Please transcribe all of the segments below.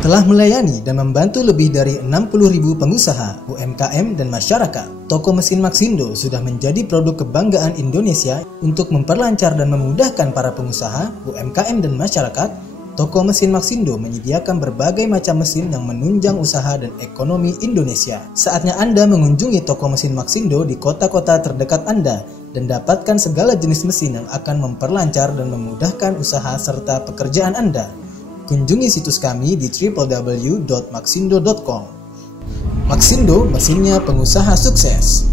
Telah melayani dan membantu lebih dari 60.000 pengusaha, UMKM, dan masyarakat. Toko mesin Maxindo sudah menjadi produk kebanggaan Indonesia untuk memperlancar dan memudahkan para pengusaha, UMKM, dan masyarakat. Toko mesin Maxindo menyediakan berbagai macam mesin yang menunjang usaha dan ekonomi Indonesia. Saatnya Anda mengunjungi toko mesin Maxindo di kota-kota terdekat Anda dan dapatkan segala jenis mesin yang akan memperlancar dan memudahkan usaha serta pekerjaan Anda. Kunjungi situs kami di www.maxindo.com. Maxindo, mesinnya pengusaha sukses.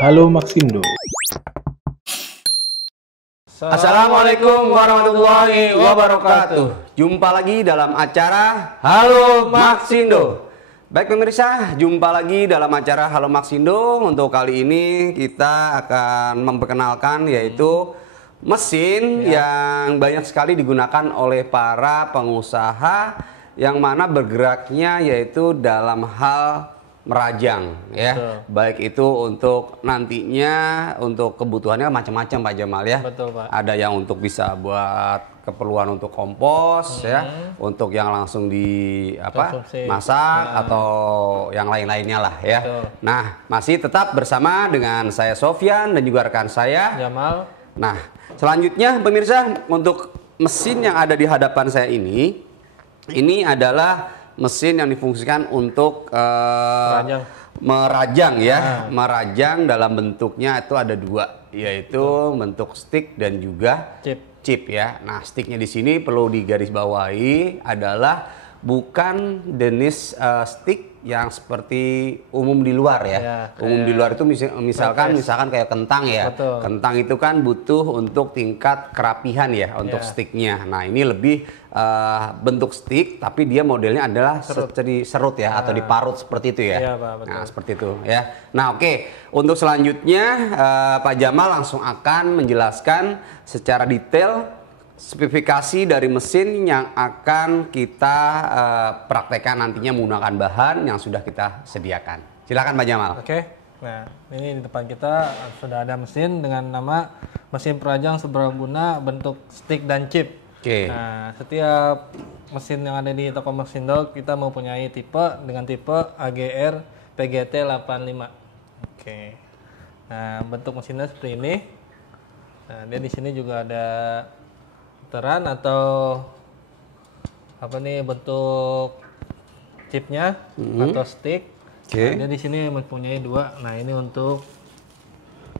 Halo Maxindo. Assalamualaikum warahmatullahi wabarakatuh. Jumpa lagi dalam acara Halo Maxindo. Baik pemirsa, jumpa lagi dalam acara Halo Maxindo. Untuk kali ini kita akan memperkenalkan yaitu mesin yang banyak sekali digunakan oleh para pengusaha yang mana bergeraknya yaitu dalam hal merajang ya. Betul. Baik itu untuk nantinya untuk kebutuhannya macam-macam Pak Jamal ya. Betul, Pak. Ada yang untuk bisa buat keperluan untuk kompos ya, untuk yang langsung di masak atau yang lain-lainnya lah ya. Betul. Nah, masih tetap bersama dengan saya Sofyan dan juga rekan saya Jamal. Nah, selanjutnya pemirsa, untuk mesin yang ada di hadapan saya ini adalah mesin yang difungsikan untuk merajang ya. Merajang dalam bentuknya itu ada dua, yaitu bentuk stick dan juga chip ya. Nah, sticknya di sini perlu digarisbawahi adalah bukan jenis stick yang seperti umum di luar ya. Umum di luar itu misalkan kayak kentang ya. Betul. Kentang itu kan butuh untuk tingkat kerapihan ya untuk sticknya. Nah, ini lebih bentuk stick tapi dia modelnya adalah serut ya atau diparut seperti itu ya. Pak, betul. Nah, seperti itu ya. Nah, oke. Untuk selanjutnya Pak Jamal langsung akan menjelaskan secara detail spesifikasi dari mesin yang akan kita praktekkan nantinya menggunakan bahan yang sudah kita sediakan. Silakan Pak Jamal. Oke. Nah, ini di depan kita sudah ada mesin dengan nama mesin perajang serbaguna bentuk stick dan chip. Nah, setiap mesin yang ada di toko Maxindo kita mempunyai tipe dengan tipe AGR PGT 85. Oke. Nah, bentuk mesinnya seperti ini. Nah, dia di sini juga ada puteran atau bentuk chipnya atau stick. Nah, dia di sini mempunyai dua. Nah, ini untuk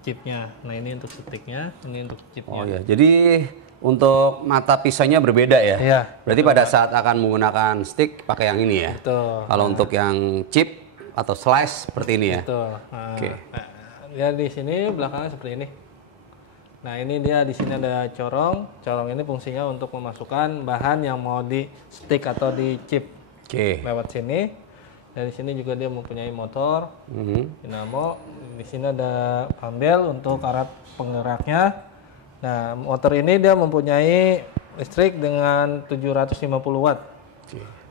chipnya. Nah, ini untuk sticknya, ini untuk chipnya. Oh ya, jadi untuk mata pisaunya berbeda ya? Iya. Berarti pada saat akan menggunakan stick pakai yang ini ya? Betul. Kalau untuk yang chip atau slice seperti ini ya? Betul. Nah, dia di sini belakangnya seperti ini. Nah, ini dia di sini ada corong. Corong ini fungsinya untuk memasukkan bahan yang mau di stick atau di chip. Lewat sini. Dan di sini juga dia mempunyai motor, dinamo. Di sini ada pambel untuk alat penggeraknya. Nah, motor ini dia mempunyai listrik dengan 750 watt.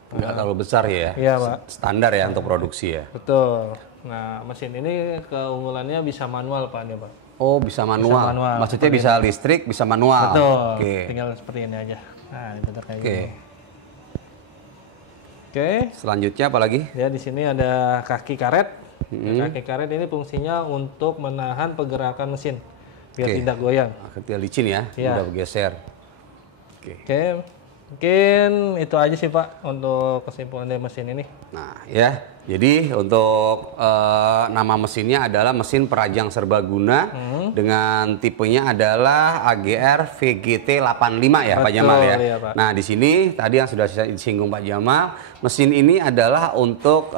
Nggak terlalu besar ya? Iya, Pak. Standar ya untuk produksi ya? Betul. Nah, mesin ini keunggulannya bisa manual, Pak. Dia, Pak. Oh, bisa manual. Maksudnya bisa listrik, bisa manual. Betul. Tinggal seperti ini aja. Nah, ini kayak gitu. Selanjutnya apa lagi? Ya, di sini ada kaki karet. Kaki karet ini fungsinya untuk menahan pergerakan mesin biar tidak goyang. Tidak licin ya, mudah bergeser. Mungkin itu aja sih Pak untuk kesimpulan dari mesin ini. Nah ya, jadi untuk nama mesinnya adalah mesin perajang serbaguna dengan tipenya adalah AGR VGT 85 ya. Betul, Pak Jamal ya. Iya, Pak. Nah di sini tadi yang sudah disinggung Pak Jamal, mesin ini adalah untuk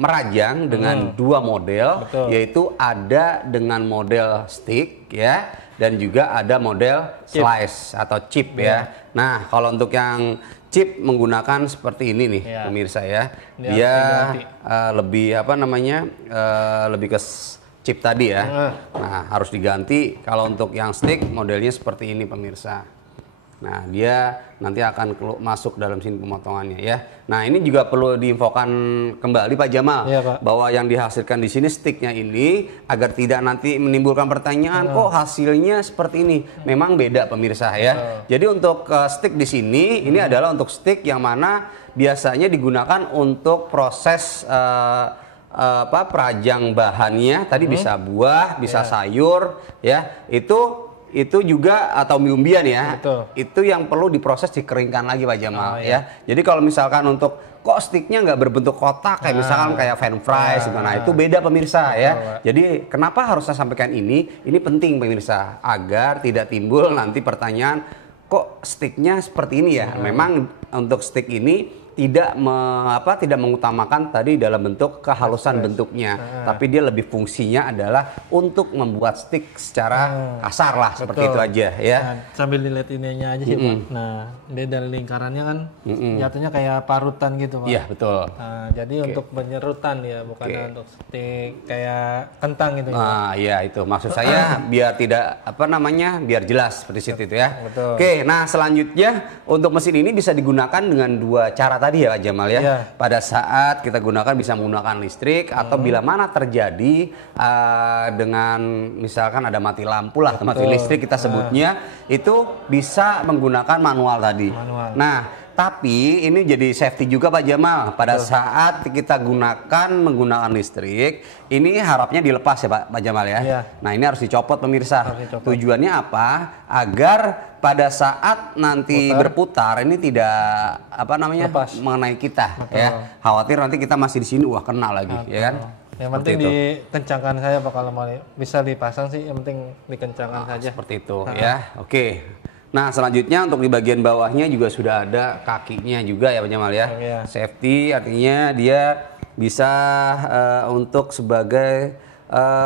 merajang dengan dua model. Betul. Yaitu ada dengan model stick ya. Dan juga ada model slice atau chip ya. Nah, kalau untuk yang chip menggunakan seperti ini nih, pemirsa ya. Dia lebih lebih ke chip tadi ya. Nah, harus diganti. Kalau untuk yang stick modelnya seperti ini, pemirsa. Nah, dia nanti akan masuk dalam sini pemotongannya ya. Nah, ini juga perlu diinfokan kembali Pak Jamal, iya, Pak, bahwa yang dihasilkan di sini sticknya ini agar tidak nanti menimbulkan pertanyaan kok hasilnya seperti ini. Memang beda pemirsa ya. Jadi untuk stick di sini ini adalah untuk stick yang mana biasanya digunakan untuk proses perajang bahannya. Tadi bisa buah, bisa sayur ya. Itu juga atau umbi-umbian ya. Betul. Itu yang perlu diproses dikeringkan lagi Pak Jamal ya. Jadi kalau misalkan untuk kok sticknya nggak berbentuk kotak kayak misalkan kayak french fries nah itu beda pemirsa ya. Jadi kenapa harus saya sampaikan ini? Ini penting pemirsa agar tidak timbul nanti pertanyaan kok sticknya seperti ini ya. Memang untuk stick ini tidak mengutamakan tadi dalam bentuk kehalusan bentuknya, tapi dia lebih fungsinya adalah untuk membuat stick secara kasar lah, seperti itu aja ya. Nah, sambil dilihat ininya aja sih Pak. Nah, dia dari lingkarannya kan jatuhnya kayak parutan gitu Pak. Iya betul. Nah, jadi untuk penyerutan ya, bukan untuk stick kayak kentang gitu. Nah, iya itu maksud saya biar tidak biar jelas seperti itu ya. Betul. Oke, nah selanjutnya untuk mesin ini bisa digunakan dengan dua cara tadi ya Pak Jamal ya. Pada saat kita gunakan bisa menggunakan listrik atau bila mana terjadi dengan misalkan ada mati lampu lah, mati listrik kita sebutnya, itu bisa menggunakan manual tadi. Nah, tapi ini jadi safety juga Pak Jamal. Pada saat kita menggunakan listrik, ini harapnya dilepas ya Pak Jamal ya. Nah, ini harus dicopot pemirsa. Tujuannya apa? Agar pada saat nanti berputar ini tidak mengenai kita ya. Khawatir nanti kita masih di sini kena lagi ya kan. Yang penting dikencangkan saja Pak, kalau mau bisa dipasang sih yang penting dikencangkan saja. Seperti itu ya. Oke. Nah, selanjutnya untuk di bagian bawahnya juga sudah ada kakinya juga ya Pak Jamal ya. Safety artinya dia bisa untuk sebagai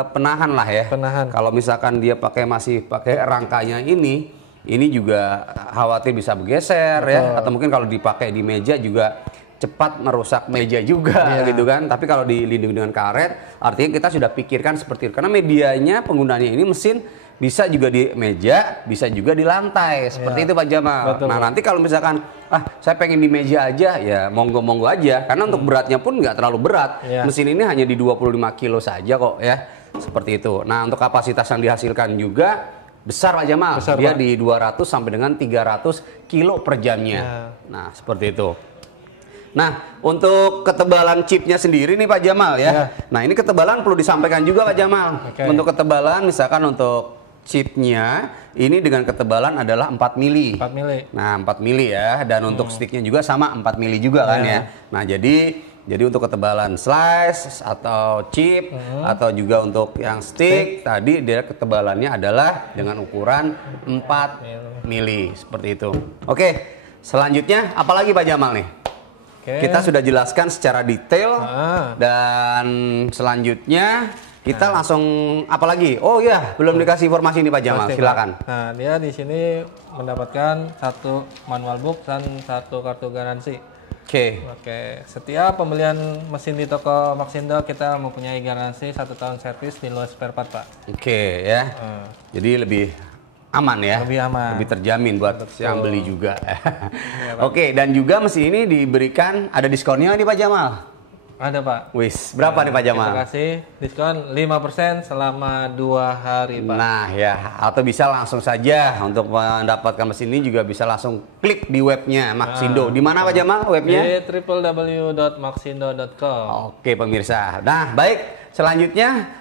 penahan lah ya. Kalau misalkan dia masih pakai rangkanya ini juga khawatir bisa bergeser ya, atau mungkin kalau dipakai di meja juga cepat merusak meja juga gitu kan. Tapi kalau dilindungi dengan karet, artinya kita sudah pikirkan seperti itu. Karena medianya penggunaannya ini mesin bisa juga di meja, bisa juga di lantai, seperti itu Pak Jamal. Nah, nanti kalau misalkan saya pengen di meja aja, ya monggo-monggo aja. Karena untuk beratnya pun nggak terlalu berat. Mesin ini hanya di 25 kilo saja kok ya, seperti itu. Nah, untuk kapasitas yang dihasilkan juga besar Pak Jamal. Dia Pak, di 200 sampai dengan 300 kilo per jamnya. Nah, seperti itu. Nah, untuk ketebalan chipnya sendiri nih Pak Jamal ya. Nah, ini ketebalan perlu disampaikan juga Pak Jamal. Untuk ketebalan misalkan untuk chipnya ini dengan ketebalan adalah 4 mili. 4 mili. Nah, 4 mili ya. Dan untuk sticknya juga sama 4 mili juga kan ya. Nah, jadi untuk ketebalan slice atau chip atau juga untuk yang stick tadi dia ketebalannya adalah dengan ukuran 4 mili seperti itu. Oke, selanjutnya apalagi Pak Jamal nih? Kita sudah jelaskan secara detail dan selanjutnya kita langsung apalagi? Oh ya, belum dikasih informasi ini Pak Jamal. Silakan. Nah, dia di sini mendapatkan 1 manual book dan 1 kartu garansi. Oke, setiap pembelian mesin di toko Maxindo kita mempunyai garansi 1 tahun servis di luar spare part Pak. Oke ya, jadi lebih aman ya, lebih terjamin buat yang beli juga. Oke, dan juga mesin ini diberikan ada diskonnya nih Pak Jamal. Ada Pak. Wis, berapa nih Pak Jamal? Kita kasih diskon 5% selama 2 hari Pak. Nah ya, atau bisa langsung saja untuk mendapatkan mesin ini juga bisa langsung klik di webnya Maxindo. Di mana Pak Jamal webnya? Di www.maxindo.com. Oke pemirsa. Nah baik, selanjutnya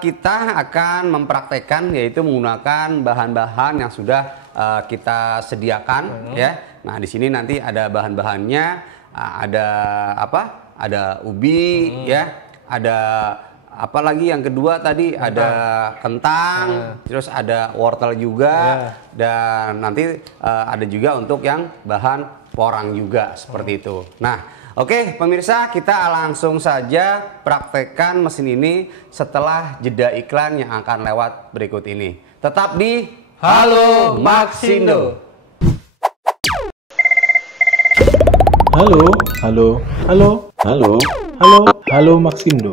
kita akan mempraktekkan yaitu menggunakan bahan-bahan yang sudah kita sediakan ya. Nah di sini nanti ada bahan-bahannya, ada apa? Ada ubi ya, ada apa lagi yang kedua tadi ada kentang, terus ada wortel juga dan nanti ada juga untuk yang bahan porang juga seperti itu. Nah, oke pemirsa, kita langsung saja praktekkan mesin ini setelah jeda iklan yang akan lewat berikut ini. Tetap di Halo Maxindo. Halo, halo, halo, halo, halo, halo Maxindo.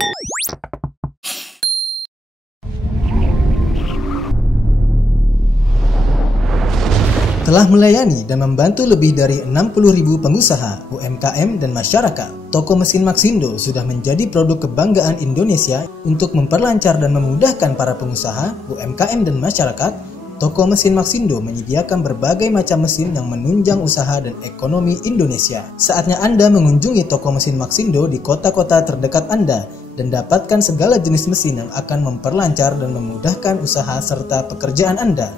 Telah melayani dan membantu lebih dari 60.000 pengusaha, UMKM, dan masyarakat, toko mesin Maxindo sudah menjadi produk kebanggaan Indonesia untuk memperlancar dan memudahkan para pengusaha, UMKM, dan masyarakat. Toko mesin Maxindo menyediakan berbagai macam mesin yang menunjang usaha dan ekonomi Indonesia. Saatnya Anda mengunjungi toko mesin Maxindo di kota-kota terdekat Anda dan dapatkan segala jenis mesin yang akan memperlancar dan memudahkan usaha serta pekerjaan Anda.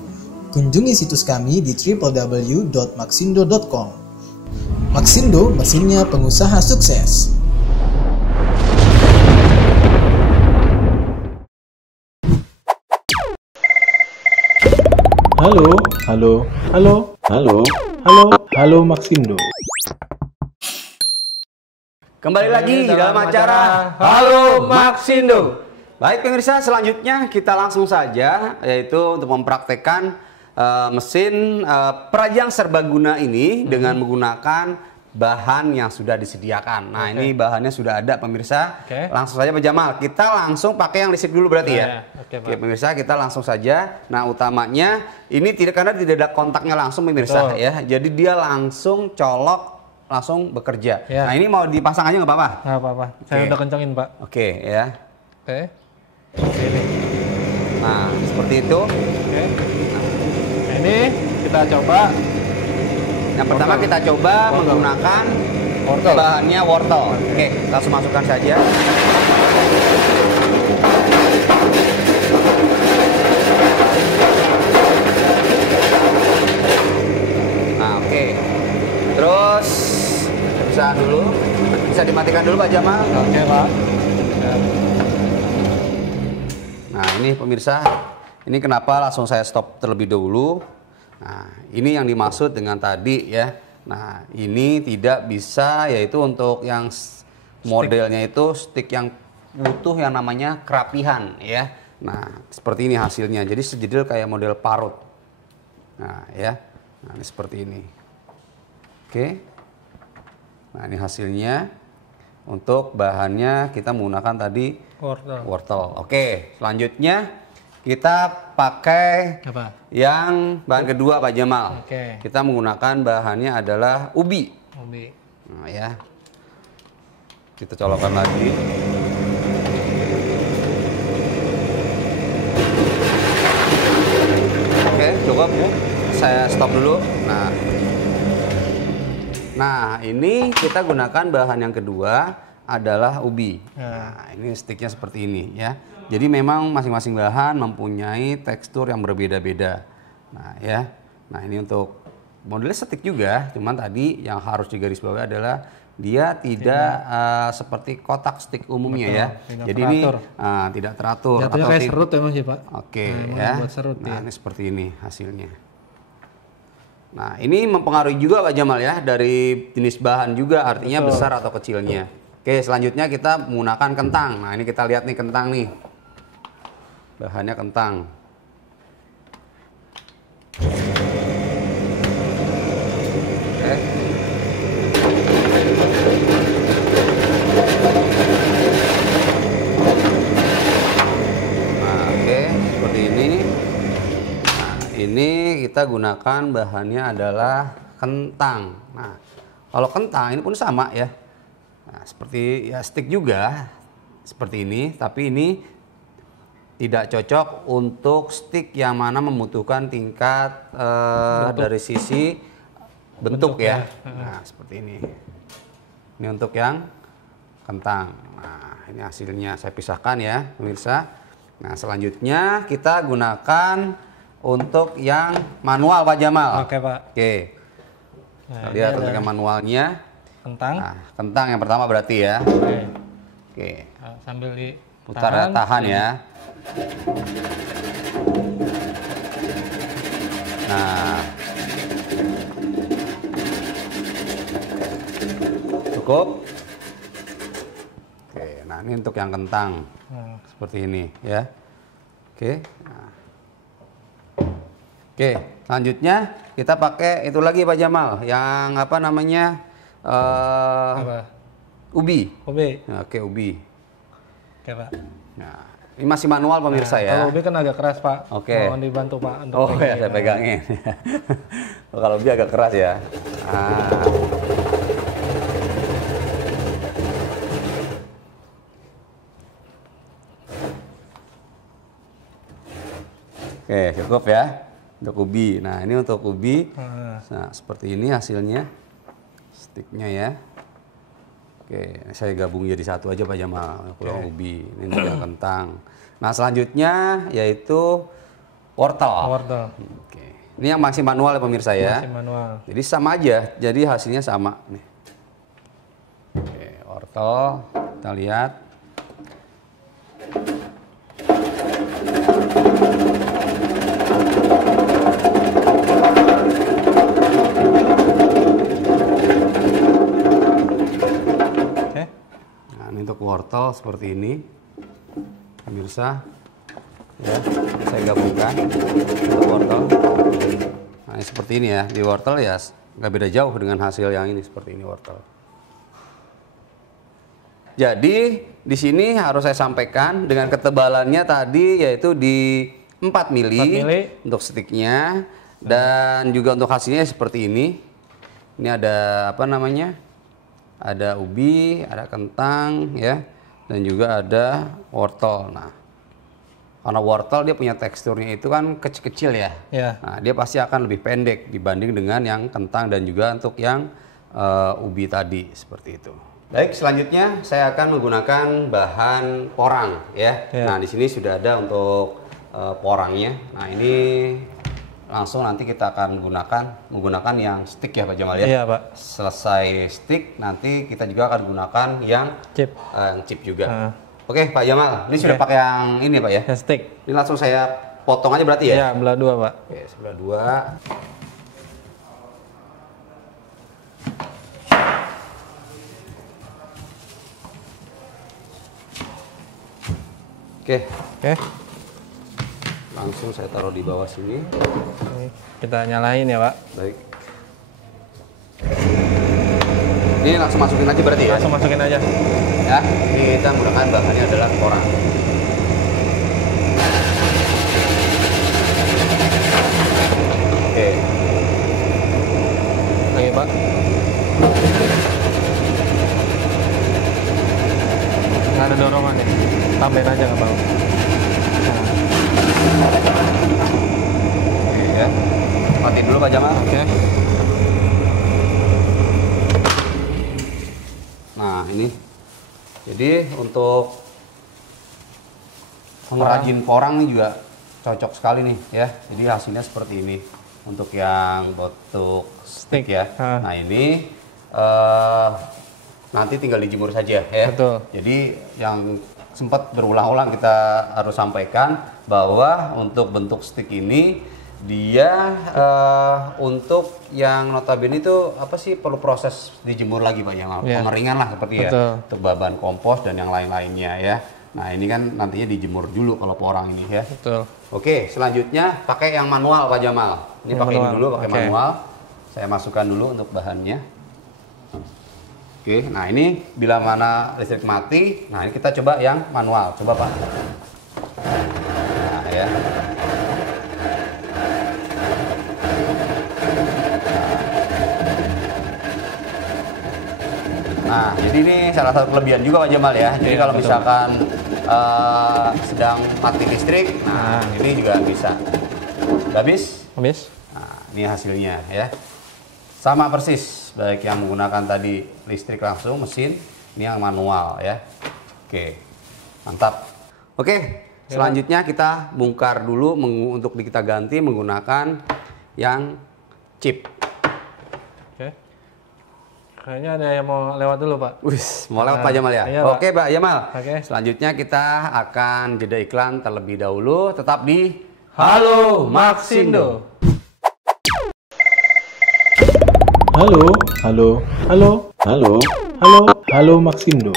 Kunjungi situs kami di www.maxindo.com. Maxindo, mesinnya pengusaha sukses. Halo, halo, halo, halo, halo, halo Maxindo. Kembali lagi dalam acara Halo Maxindo. Baik pemirsa, selanjutnya kita langsung saja yaitu untuk mempraktekkan mesin perajang serbaguna ini dengan menggunakan bahan yang sudah disediakan. Nah, ini bahannya sudah ada pemirsa. Langsung saja Pak Jamal, kita langsung pakai yang listrik dulu berarti ya. Oke, pemirsa, kita langsung saja. Nah, utamanya ini karena tidak ada kontaknya langsung pemirsa ya. Jadi dia langsung colok, langsung bekerja. Nah, ini mau dipasang aja nggak apa-apa? Nggak apa-apa. Saya udah kencangin, Pak. Oke, ya. Oke. Sini. Nah, seperti itu. Oke. Nah, ini kita coba. Yang pertama kita coba menggunakan wortel. Bahannya wortel. Oke, langsung masukkan saja. Nah, oke. Terus bisa dimatikan dulu Pak Jamal. Oke, Pak. Nah, ini pemirsa, ini kenapa langsung saya stop terlebih dahulu. Nah, ini yang dimaksud dengan tadi ya. Nah, ini tidak bisa, yaitu untuk yang modelnya itu stick yang butuh yang namanya kerapihan ya. Nah, seperti ini hasilnya. Jadi sejedil kayak model parut. Nah, ya. Nah, ini seperti ini. Oke. Nah, ini hasilnya. Untuk bahannya kita menggunakan tadi wortel. Oke, selanjutnya kita pakai yang bahan kedua Pak Jamal. Kita menggunakan bahannya adalah ubi. Nah, ya. Kita colokkan lagi. Oke, cukup. Saya stop dulu. Nah, ini kita gunakan bahan yang kedua adalah ubi. Nah, ini sticknya seperti ini ya. Jadi memang masing-masing bahan mempunyai tekstur yang berbeda-beda. Nah, ya. Nah, ini untuk modelnya stick juga, cuman tadi yang harus digarisbawahi adalah dia tidak seperti kotak stick umumnya ya. Jadi teratur. Ini tidak teratur. Jatuhnya kayak serut emang sih Pak. Oke, ya. Nah, ini seperti ini hasilnya. Nah, ini mempengaruhi juga Pak Jamal ya, dari jenis bahan juga, artinya besar atau kecilnya. Oke, selanjutnya kita menggunakan kentang. Nah, ini kita lihat nih kentang nih. Bahannya kentang. Oke. Nah, oke, seperti ini. Ini kita gunakan bahannya adalah kentang. Nah, kalau kentang ini pun sama ya. Nah, seperti ya stick juga seperti ini, tapi ini tidak cocok untuk stick yang mana membutuhkan tingkat dari sisi bentuk ya. Nah, seperti ini. Ini untuk yang kentang. Nah, ini hasilnya saya pisahkan ya, pemirsa. Nah, selanjutnya kita gunakan untuk yang manual Pak Jamal. Oke Pak. Oke. Nah, lihat untuk yang manualnya. Kentang. Nah, kentang yang pertama berarti ya. Oke. Nah, sambil diputar tahan ya. Nah. Cukup. Oke, nah ini untuk yang kentang. Seperti ini ya. Oke. Nah. Oke, selanjutnya kita pakai itu lagi Pak Jamal, yang apa namanya ubi. Ubi. Oke, ubi. Oke Pak. Nah, Ini masih manual pemirsa ya. Kalau ubi kan agak keras Pak. Oke. Mohon dibantu Pak. Untuk Oh ya, saya pegangin. Kalau ubi agak keras ya. Oke, cukup ya untuk ubi. Nah, ini untuk ubi. Nah, seperti ini hasilnya. Sticknya ya. Oke, saya gabung jadi satu aja Pak Jamal. Kalau ubi, ini untuk yang kentang. Nah, selanjutnya yaitu wortel. Wortel. Oke. Ini yang masih manual ya pemirsa ya. Masih manual. Jadi sama aja. Jadi hasilnya sama nih. Oke, wortel kita lihat. Untuk wortel seperti ini, pemirsa, ya, saya gabungkan untuk wortel. Nah, seperti ini ya, di wortel ya nggak beda jauh dengan hasil yang ini seperti ini wortel. Jadi di sini harus saya sampaikan dengan ketebalannya tadi yaitu di 4 mili untuk sticknya dan juga untuk hasilnya seperti ini. Ini ada apa namanya? Ada ubi, ada kentang ya, dan juga ada wortel. Nah, karena wortel dia punya teksturnya itu kan kecil-kecil ya. Nah, dia pasti akan lebih pendek dibanding dengan yang kentang dan juga untuk yang ubi tadi seperti itu. Baik, selanjutnya saya akan menggunakan bahan porang ya. Nah, di sini sudah ada untuk porangnya. Nah, ini langsung nanti kita akan menggunakan yang stick ya Pak Jamal ya. Iya Pak. Selesai stick nanti kita juga akan gunakan yang chip juga. Oke Pak Jamal, ini sudah pakai yang ini Pak ya? Yang stick. Ini langsung saya potong aja berarti ya? Iya, belah dua Pak. Oke, sebelah dua. Oke. Langsung saya taruh di bawah sini. Kita nyalain ya Pak. Baik. Ini langsung masukin aja berarti ya? Langsung masukin aja. Ya, kita menggunakan bahannya adalah porang. Oke. Lagi Pak. Nggak ada dorongan ya? Tambahin aja nggak apa-apa. Oke ya. Matiin dulu Pak Jamal. Oke. Nah ini. Jadi untuk pengrajin porang ini juga cocok sekali nih ya. Jadi hasilnya seperti ini. Untuk yang bentuk stick ya. Nah ini nanti tinggal dijemur saja ya. Betul. Jadi yang sempat berulang-ulang kita harus sampaikan bahwa untuk bentuk stick ini dia untuk yang notabene itu apa sih perlu proses dijemur lagi Pak Jamal, pengeringan lah seperti ya, untuk bahan kompos dan yang lain-lainnya ya. Nah ini kan nantinya dijemur dulu kalau porang ini ya. Betul. Oke, selanjutnya pakai yang manual Pak Jamal. Ini pakai ini dulu, pakai manual. Saya masukkan dulu untuk bahannya. Oke, nah ini bila mana listrik mati, nah ini kita coba yang manual, coba Pak. Nah ya. Nah, jadi ini salah satu kelebihan juga Pak Jamal ya. Jadi kalau misalkan sedang mati listrik, nah ini juga bisa. Udah habis? Habis. Nah, ini hasilnya ya. Sama persis, baik yang menggunakan tadi listrik langsung mesin, ini yang manual ya. Oke, mantap. Oke, selanjutnya kita bongkar dulu untuk kita ganti menggunakan yang chip. Oke. Kayaknya ada yang mau lewat dulu Pak. Wih, mau lewat Pak Jamal ya? Iya, Oke Pak Jamal. Selanjutnya kita akan jeda iklan terlebih dahulu. Tetap di Halo Maxindo. Halo, halo, halo, halo, halo, halo Maxindo.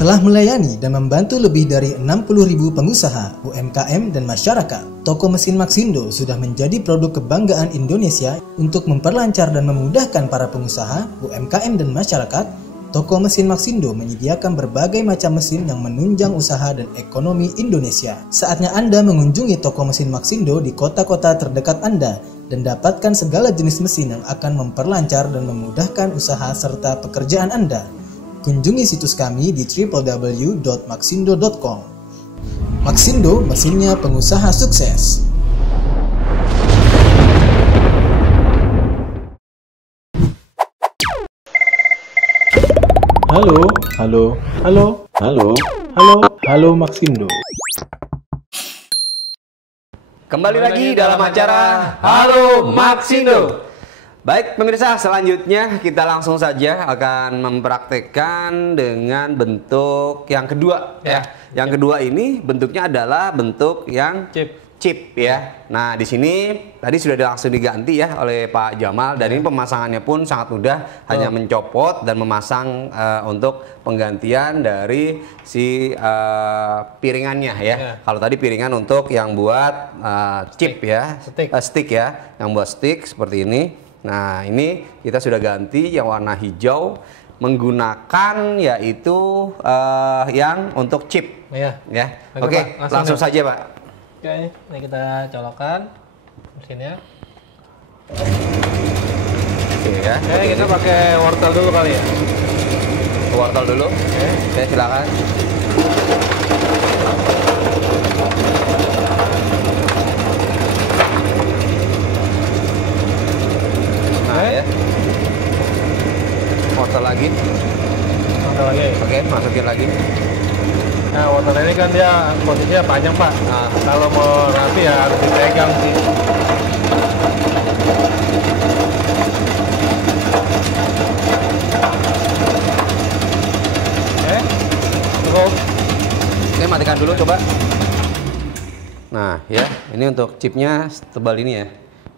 Telah melayani dan membantu lebih dari 60.000 pengusaha, UMKM, dan masyarakat, toko mesin Maxindo sudah menjadi produk kebanggaan Indonesia untuk memperlancar dan memudahkan para pengusaha, UMKM, dan masyarakat. Toko mesin Maxindo menyediakan berbagai macam mesin yang menunjang usaha dan ekonomi Indonesia. Saatnya Anda mengunjungi toko mesin Maxindo di kota-kota terdekat Anda dan dapatkan segala jenis mesin yang akan memperlancar dan memudahkan usaha serta pekerjaan Anda. Kunjungi situs kami di www.maxindo.com. Maxindo, mesinnya pengusaha sukses. Halo, halo, halo, halo, halo, halo Maxindo. Kembali lagi dalam acara Halo Maxindo. Baik pemirsa, selanjutnya kita langsung saja akan mempraktekkan dengan bentuk yang kedua ya. Yang kedua ini bentuknya adalah bentuk yang chip ya. Nah, di sini tadi sudah langsung diganti ya oleh Pak Jamal dan ini pemasangannya pun sangat mudah, hanya mencopot dan memasang untuk penggantian dari si piringannya ya. Kalau tadi piringan untuk yang buat chip ya, stick ya, yang buat stick seperti ini. Nah, ini kita sudah ganti yang warna hijau menggunakan yaitu yang untuk chip. Ya. Oke, langsung saja, Pak. Oke, ini kita colokkan mesinnya. Oke ya. Oke, kita pakai wortel dulu kali ya. Wortel dulu. Oke, silakan. Nah, ya. Wortel lagi. Wortel lagi. Oke, masukin lagi. Nah, wortel ini kan dia posisinya panjang, Pak. Nah, kalau mau rapi ya harus dipegang sih. Oke, cukup. Oke, matikan dulu coba. Nah, ya, ini untuk chipnya tebal ini ya.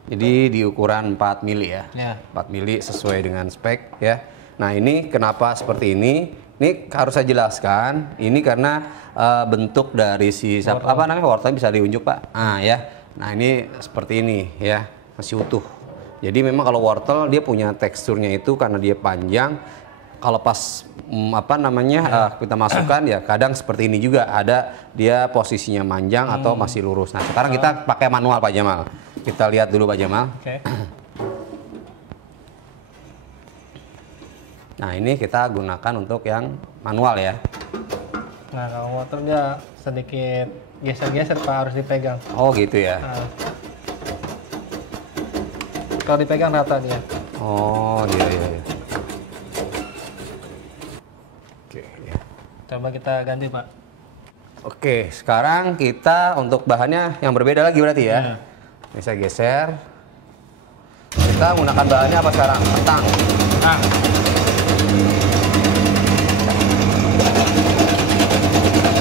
Jadi di ukuran 4 mili ya. 4 mili sesuai dengan spek ya. Nah, ini kenapa seperti ini? Ini harus saya jelaskan, ini karena bentuk dari si apa namanya wortel bisa diunjuk Pak. Nah ya, nah ini seperti ini ya, masih utuh. Jadi memang kalau wortel dia punya teksturnya itu karena dia panjang. Kalau pas apa namanya kita masukkan ya kadang seperti ini juga ada dia posisinya manjang atau masih lurus. Nah sekarang kita pakai manual Pak Jamal. Kita lihat dulu Pak Jamal. Nah ini kita gunakan untuk yang manual ya. Nah kalau wortelnya sedikit geser-geser Pak, harus dipegang. Oh gitu ya. Nah, kalau dipegang rata dia. Oh iya. Oke ya. Coba kita ganti Pak. Oke sekarang kita untuk bahannya yang berbeda lagi berarti ya. Bisa geser. Kita menggunakan bahannya apa sekarang? Kentang.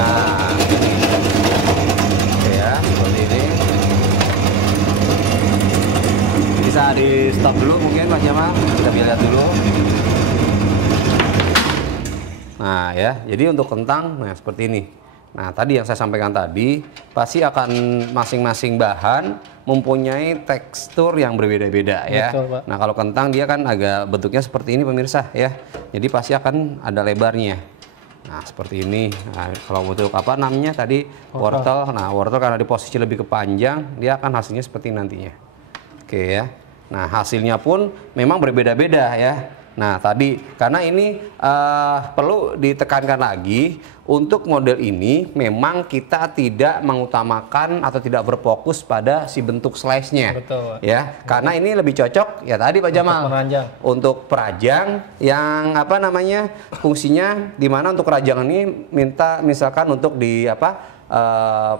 Nah, oke ya, seperti ini. Bisa di stop dulu mungkin Pak Jamal, kita lihat dulu. Nah ya, jadi untuk kentang, nah seperti ini. Nah tadi yang saya sampaikan tadi, pasti akan masing-masing bahan mempunyai tekstur yang berbeda-beda ya. Betul, Pak. Nah kalau kentang dia kan agak bentuknya seperti ini pemirsa ya. Jadi pasti akan ada lebarnya. Nah seperti ini. Nah, kalau untuk apa namanya tadi wortel. Nah wortel karena di posisi lebih ke panjang, dia akan hasilnya seperti nantinya. Oke ya. Nah hasilnya pun memang berbeda-beda ya. Nah tadi karena ini perlu ditekankan lagi untuk model ini memang kita tidak mengutamakan atau tidak berfokus pada si bentuk slice-nya. Betul. Ya, karena ini lebih cocok ya tadi Pak Jamal. Untuk perajang yang apa namanya fungsinya di mana untuk perajang ini misalkan untuk di apa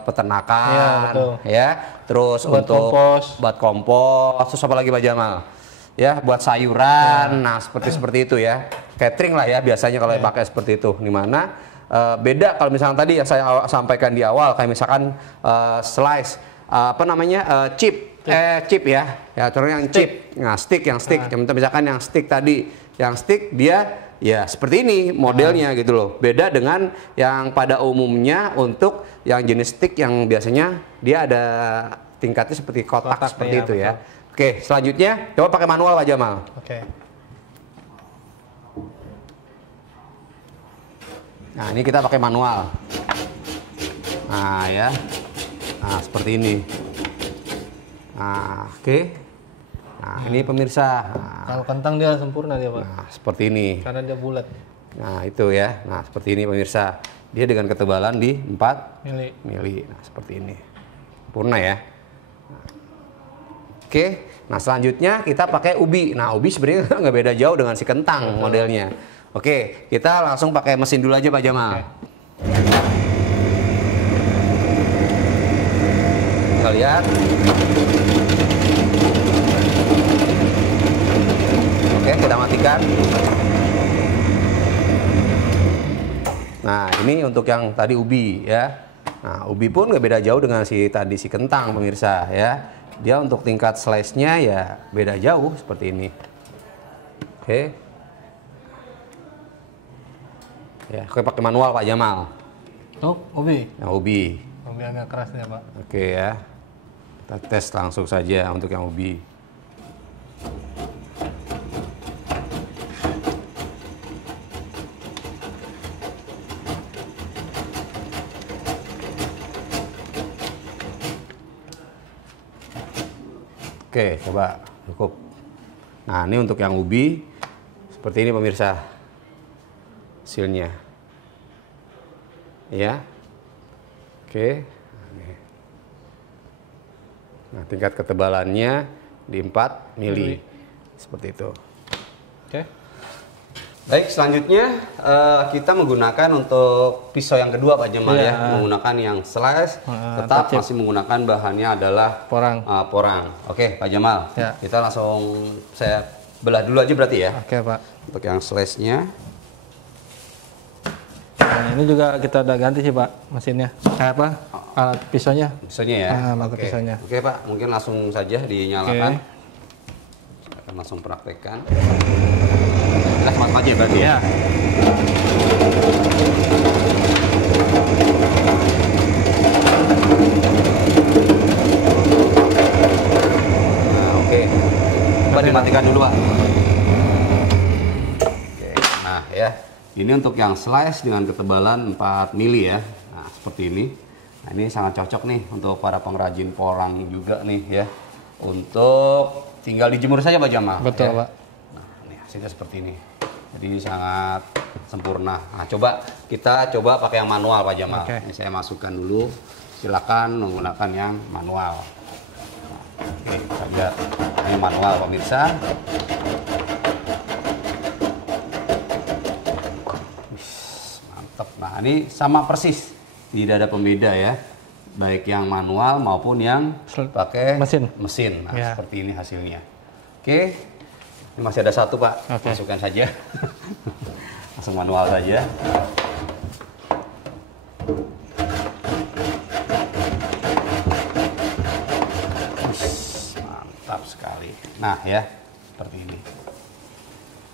peternakan ya, terus buat untuk buat kompos, terus apa lagi Pak Jamal? Ya buat sayuran, nah seperti itu ya, catering lah ya biasanya kalau pakai seperti itu. Dimana beda kalau misalnya tadi yang saya sampaikan di awal kayak misalkan slice apa namanya chip ya contohnya yang chip, nah stick yang stick, misalkan yang stick tadi, yang stick dia ya seperti ini modelnya gitu loh. Beda dengan yang pada umumnya untuk yang jenis stick yang biasanya dia ada tingkatnya seperti kotak seperti ya, itu betul. ya. Oke, selanjutnya coba pakai manual Pak Jamal. Oke. Nah, ini kita pakai manual. Nah, ya. Nah, seperti ini. Nah, oke. Nah, ini pemirsa. Nah, Kalau kentang dia sempurna dia, Pak. nah, seperti ini. Karena dia bulat. Nah, itu ya. Nah, seperti ini pemirsa. Dia dengan ketebalan di 4 Mili. mili. Nah, seperti ini. Sempurna ya. Oke. Nah, selanjutnya kita pakai ubi. Nah, ubi sebenarnya nggak beda jauh dengan si kentang modelnya. Oke, kita langsung pakai mesin dulu aja Pak Jamal. Oke. Kita lihat. Oke, kita matikan. Nah, ini untuk yang tadi ubi ya. Nah, ubi pun nggak beda jauh dengan si tadi si kentang pemirsa ya. Dia untuk tingkat slice-nya ya beda jauh seperti ini. Oke. Ya, oke pakai manual Pak Jamal. Oh, ubi. Yang ubi. Ubi agak keras ya, Pak. Oke ya. Kita tes langsung saja untuk yang ubi. Oke, coba cukup. Nah, ini untuk yang ubi seperti ini pemirsa. Hasilnya. Ya. Oke. Nah, tingkat ketebalannya di 4 mili. Seperti itu. Oke. Baik, selanjutnya kita menggunakan untuk pisau yang kedua Pak Jamal ya, menggunakan yang slice, tetap masih menggunakan bahannya adalah Porang. porang. Oke, Pak Jamal, Ya. kita langsung saya belah dulu aja berarti ya. Oke, Pak. Untuk yang slice-nya. Nah, ini juga kita udah ganti sih, Pak, mesinnya. Apa? Alat pisaunya. Pisaunya ya. Alat pisaunya. Oke Pak, mungkin langsung saja dinyalakan. Saya akan langsung praktekkan. Kita masuk aja berarti ya. Nah, oke. Coba dimatikan dulu Pak. Oke. Nah ya, ini untuk yang slice dengan ketebalan 4 mili ya. Nah seperti ini. Nah ini sangat cocok nih untuk para pengrajin porang juga nih ya. Untuk tinggal dijemur saja Pak Jamal. Betul, ya. Pak. Nah ini hasilnya seperti ini. Jadi sangat sempurna. Nah kita coba pakai yang manual Pak Jamal. Oke. Ini saya masukkan dulu. Silakan menggunakan yang manual. Oke, kita lihat ini manual pemirsa. Mantap. Nah ini sama persis, tidak ada pembeda ya, baik yang manual maupun yang pakai mesin. Nah Ya. seperti ini hasilnya. Oke, ini masih ada satu Pak, Oke. masukkan saja. Langsung manual saja. Mantap sekali. Nah ya, seperti ini.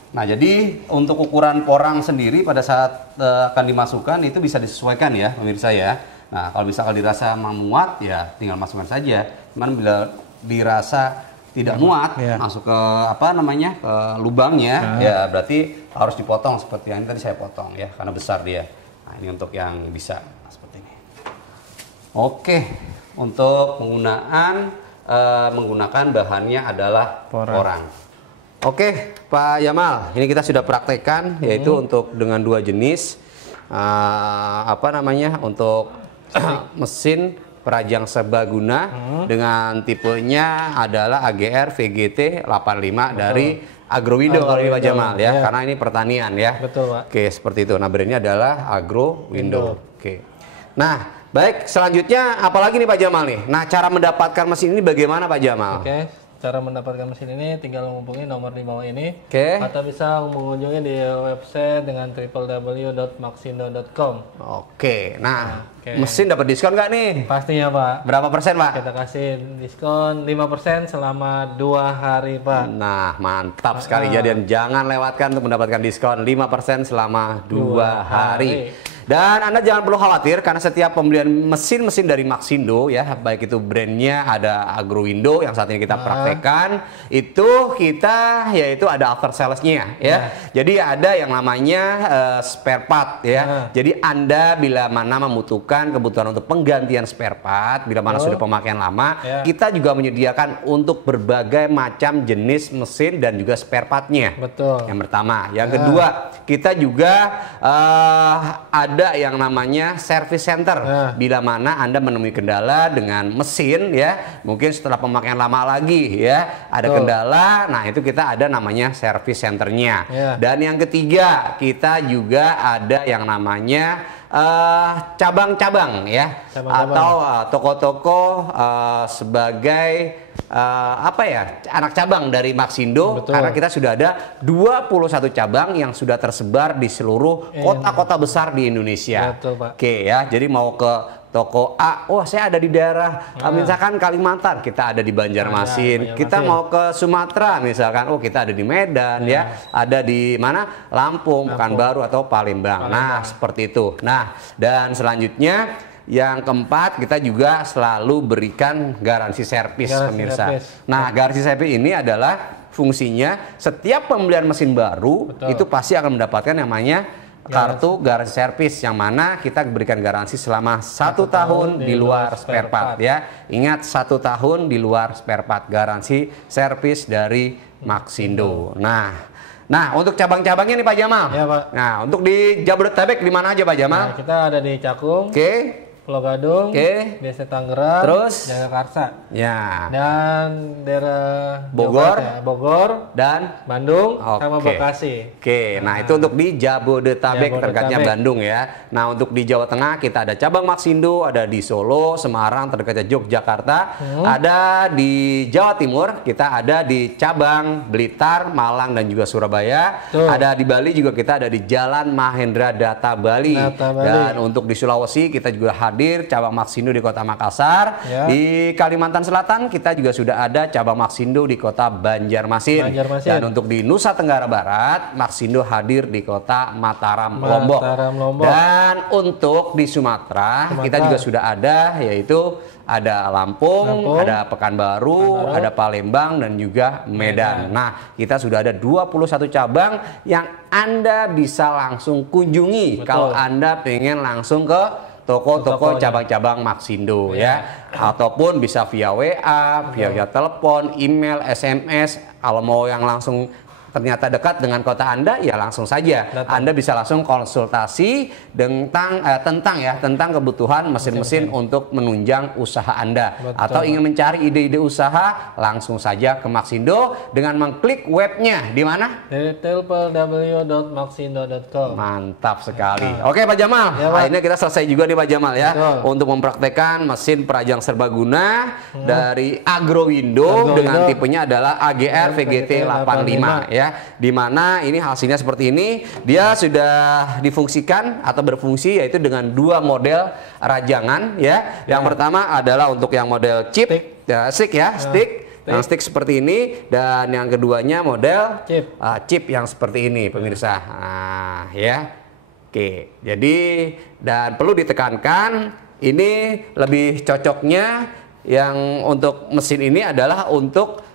Nah jadi untuk ukuran porang sendiri pada saat akan dimasukkan itu bisa disesuaikan ya pemirsa ya. Nah kalau misalkan dirasa memuat ya tinggal masukkan saja. Cuman bila dirasa tidak muat masuk ke apa namanya ke lubangnya ya berarti harus dipotong seperti yang ini tadi saya potong ya karena besar dia. Nah ini untuk yang bisa seperti ini. Oke, untuk menggunakan bahannya adalah porang. Oke, Pak Jamal, ini kita sudah praktekkan yaitu untuk dengan dua jenis apa namanya untuk mesin perajang serbaguna dengan tipenya adalah AGR VGT 85 dari Agrowindo kalau ini Pak Jamal ya, karena ini pertanian ya. Betul, Pak. Oke, seperti itu. Nah, brandnya adalah Agrowindo. Oke. Nah, baik, selanjutnya apalagi nih Pak Jamal nih? Nah, cara mendapatkan mesin ini bagaimana Pak Jamal? Oke, cara mendapatkan mesin ini tinggal menghubungi nomor di bawah ini. Oke. Atau bisa mengunjungi di website dengan www.maxindo.com. Oke. Nah, Oke. mesin dapat diskon nggak nih? Pastinya Pak. Berapa persen, Pak? Kita kasih diskon 5% selama 2 hari Pak. Nah, mantap sekali. Jadi jangan lewatkan untuk mendapatkan diskon 5% selama 2 hari. Dan Anda jangan perlu khawatir karena setiap pembelian mesin-mesin dari Maxindo ya, baik itu brandnya ada Agrowindo yang saat ini kita praktekkan, itu kita yaitu ada after sales-nya ya. Jadi ada yang namanya spare part ya. Jadi Anda bila mana membutuhkan kebutuhan untuk penggantian spare part, bila mana sudah pemakaian lama, kita juga menyediakan untuk berbagai macam jenis mesin dan juga spare part-nya. Betul. Yang pertama, yang kedua, kita juga ada yang namanya service center. Bila mana Anda menemui kendala dengan mesin ya, mungkin setelah pemakaian lama lagi ya, ada kendala, nah itu kita ada namanya service centernya. Dan yang ketiga, kita juga ada yang namanya cabang-cabang ya, atau toko-toko sebagai apa ya, anak cabang dari Maxindo. Karena kita sudah ada 21 cabang yang sudah tersebar di seluruh kota-kota besar di Indonesia. Betul, Pak. Oke ya, jadi mau ke toko A, oh saya ada di daerah misalkan Kalimantan, kita ada di Banjarmasin. Kita mau ke Sumatera misalkan, oh kita ada di Medan ya, ada di mana, Lampung, Pekanbaru atau Palembang. Nah seperti itu. Nah dan selanjutnya yang keempat, kita juga selalu berikan garansi servis pemirsa. Nah garansi servis ini adalah fungsinya setiap pembelian mesin baru itu pasti akan mendapatkan namanya kartu garansi servis, yang mana kita berikan garansi selama 1 tahun di luar spare part ya. Ingat, 1 tahun di luar spare part, garansi servis dari Maxindo. Nah untuk cabang-cabangnya nih Pak Jamal. Ya, Pak. Nah untuk di Jabodetabek di mana aja Pak Jamal? Nah, kita ada di Cakung, Pulau Gadung, Desa Tangerang, terus Jagakarsa, ya, dan daerah Bogor, Bogor dan Bandung, sama Bekasi. Nah itu untuk di Jabodetabek, terdekatnya Bandung ya. Nah untuk di Jawa Tengah kita ada cabang Maxindo, ada di Solo, Semarang, terdekatnya Yogyakarta, ada di Jawa Timur, kita ada di cabang Blitar, Malang dan juga Surabaya, ada di Bali juga kita ada di Jalan Mahendra Data Bali. Dan untuk di Sulawesi kita juga hadir cabang Maxindo di Kota Makassar. Di Kalimantan Selatan kita juga sudah ada cabang Maxindo di Kota Banjarmasin. Dan untuk di Nusa Tenggara Barat, Maxindo hadir di Kota Mataram, Lombok. Dan untuk di Sumatera kita juga sudah ada, yaitu ada Lampung, ada Pekanbaru, ada Palembang dan juga Medan. Nah, kita sudah ada 21 cabang yang Anda bisa langsung kunjungi kalau Anda pengen langsung ke toko-toko cabang-cabang Maxindo ya. Ataupun bisa via WA, via telepon, email, SMS. Kalau mau yang langsung ternyata dekat dengan kota Anda, ya langsung saja Anda bisa langsung konsultasi tentang kebutuhan mesin-mesin untuk menunjang usaha Anda. Atau ingin mencari ide-ide usaha, langsung saja ke Maxindo dengan mengklik webnya di mana? Di www.maxindo.com. Mantap sekali. Oke Pak Jamal, akhirnya kita selesai juga nih Pak Jamal ya, untuk mempraktekkan mesin perajang serbaguna dari Agrowindo dengan tipenya adalah AGR VGT 85 ya. Dimana ini hasilnya seperti ini, dia sudah difungsikan atau berfungsi yaitu dengan 2 model rajangan ya. Yang pertama adalah untuk yang model chip, stick yang stick seperti ini, dan yang keduanya model chip yang seperti ini pemirsa. Nah ya, oke. Jadi dan perlu ditekankan, ini lebih cocoknya yang untuk mesin ini adalah untuk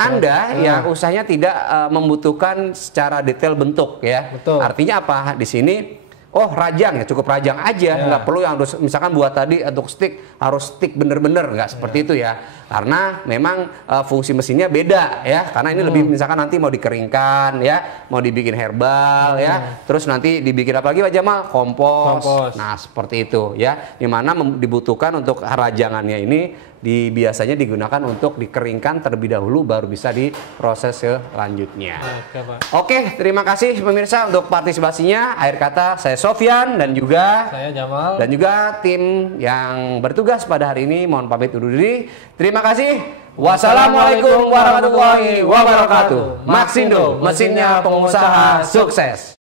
Anda yang usahanya tidak membutuhkan secara detail bentuk ya. Artinya apa? Di sini rajang ya, cukup rajang aja, nggak perlu yang harus misalkan buat tadi untuk stick harus stick bener-bener, nggak seperti itu ya. Karena memang fungsi mesinnya beda ya. Karena ini lebih misalkan nanti mau dikeringkan ya, mau dibikin herbal ya, terus nanti dibikin apa lagi Pak Jamal? Kompos. Nah seperti itu ya. Dimana dibutuhkan untuk rajangannya ini biasanya digunakan untuk dikeringkan terlebih dahulu, baru bisa diproses selanjutnya. Oke, terima kasih pemirsa untuk partisipasinya. Akhir kata saya Sofyan dan juga saya Jamal dan juga tim yang bertugas pada hari ini mohon pamit undur diri. Terima kasih. Wassalamualaikum warahmatullahi wabarakatuh. Maxindo, mesinnya pengusaha sukses.